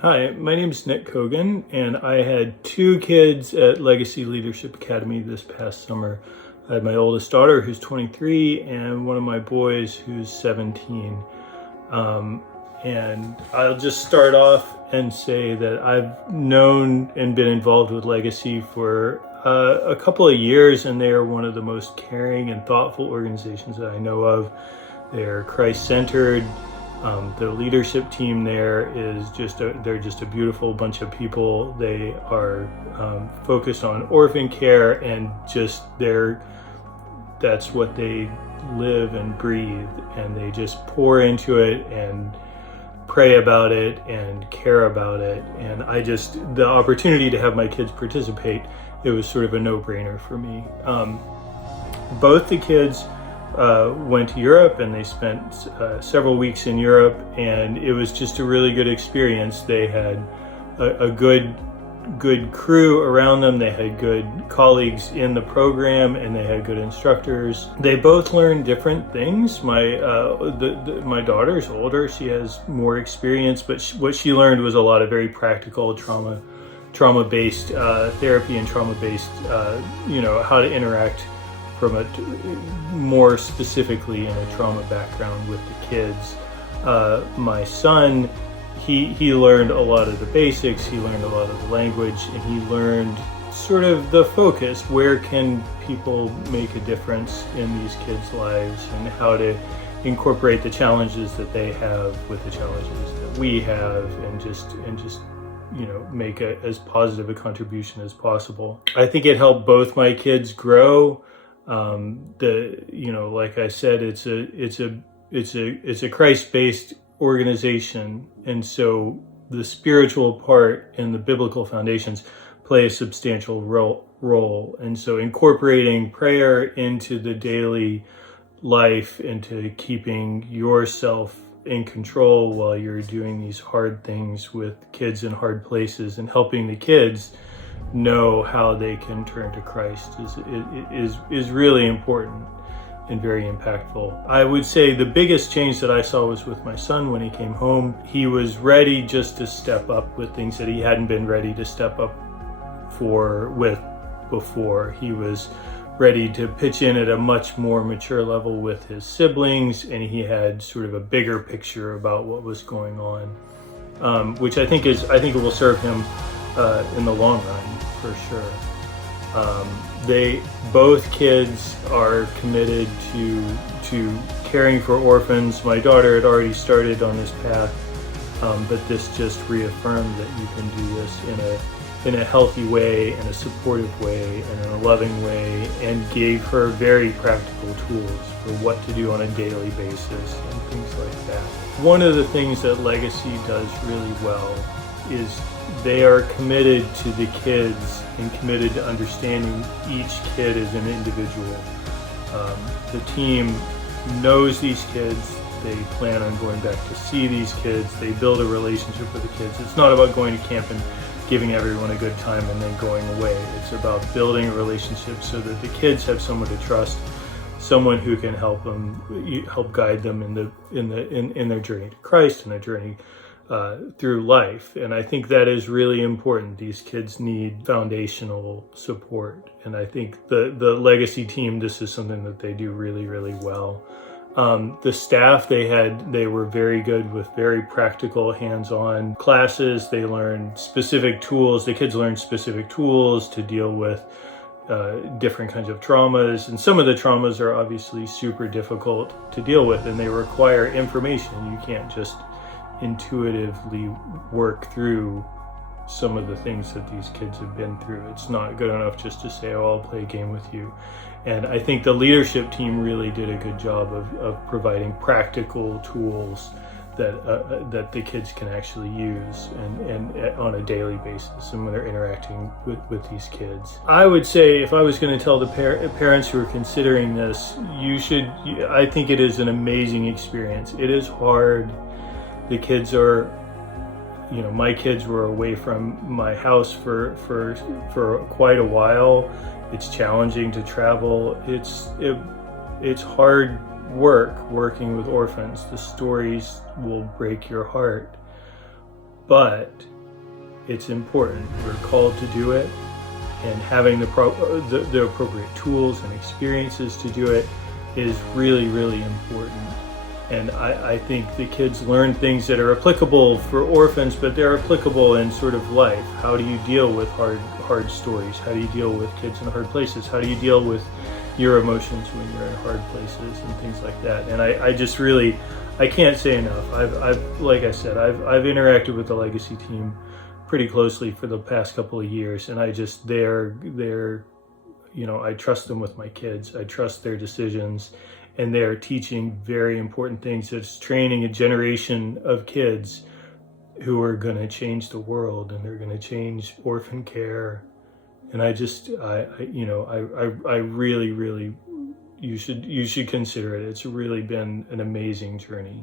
Hi, my name is Nick Kogan, and I had two kids at Legacy Leadership Academy this past summer. I had my oldest daughter, who's 23, and one of my boys, who's 17. And I'll just start off and say that I've known and been involved with Legacy for a couple of years, and they are one of the most caring and thoughtful organizations that I know of. They're Christ-centered. The leadership team there is they're just a beautiful bunch of people. They are focused on orphan care, and that's what they live and breathe, and they just pour into it and pray about it and care about it. And the opportunity to have my kids participate, it was sort of a no-brainer for me. Both the kids went to Europe, and they spent several weeks in Europe, and it was just a really good experience. They had a good crew around them. They had good colleagues in the program, and they had good instructors. They both learned different things. My daughter's older; she has more experience, but what she learned was a lot of very practical trauma-based therapy and trauma-based, how to interact more specifically in a trauma background with the kids. My son, he learned a lot of the basics, he learned a lot of the language, and he learned sort of the focus. Where can people make a difference in these kids' lives, and how to incorporate the challenges that they have with the challenges that we have, and just make as positive a contribution as possible. I think it helped both my kids grow. Like I said, it's a Christ-based organization, and so the spiritual part and the biblical foundations play a substantial role. And so incorporating prayer into the daily life, into keeping yourself in control while you're doing these hard things with kids in hard places, and helping the kids know how they can turn to Christ is really important and very impactful. I would say the biggest change that I saw was with my son when he came home. He was ready just to step up with things that he hadn't been ready to step up with before. He was ready to pitch in at a much more mature level with his siblings, and he had sort of a bigger picture about what was going on, which I think it will serve him in the long run, for sure. Both kids are committed to caring for orphans. My daughter had already started on this path, but this just reaffirmed that you can do this in a healthy way, in a supportive way, and in a loving way, and gave her very practical tools for what to do on a daily basis and things like that. One of the things that Legacy does really well is they are committed to the kids and committed to understanding each kid as an individual. The team knows these kids. They plan on going back to see these kids. They build a relationship with the kids. It's not about going to camp and giving everyone a good time and then going away. It's about building a relationship so that the kids have someone to trust, someone who can help guide them in their journey to Christ and their journey through life. And I think that is really important. These kids need foundational support, and I think the Legacy team, this is something that they do really, really well. The staff they were very good with very practical, hands-on classes. They learned specific tools. The kids learned specific tools to deal with different kinds of traumas, and some of the traumas are obviously super difficult to deal with, and they require information. You can't just intuitively work through some of the things that these kids have been through. It's not good enough just to say, oh, I'll play a game with you. And I think the leadership team really did a good job of providing practical tools that the kids can actually use and on a daily basis, and when they're interacting with these kids. I would say, if I was going to tell the parents who are considering this, I think it is an amazing experience. It is hard. The kids are, my kids were away from my house for quite a while. It's challenging to travel. It's hard working with orphans. The stories will break your heart. but it's important. We're called to do it, and having the appropriate tools and experiences to do it is really, really important. And I think the kids learn things that are applicable for orphans, but they're applicable in sort of life. How do you deal with hard stories? How do you deal with kids in hard places? How do you deal with your emotions when you're in hard places and things like that? And I just really, I can't say enough. I've like I said, I've interacted with the Legacy team pretty closely for the past couple of years, and I just, they're, I trust them with my kids. I trust their decisions, and they're teaching very important things. It's training a generation of kids who are going to change the world, and they're going to change orphan care. And I really, really, you should consider it. It's really been an amazing journey.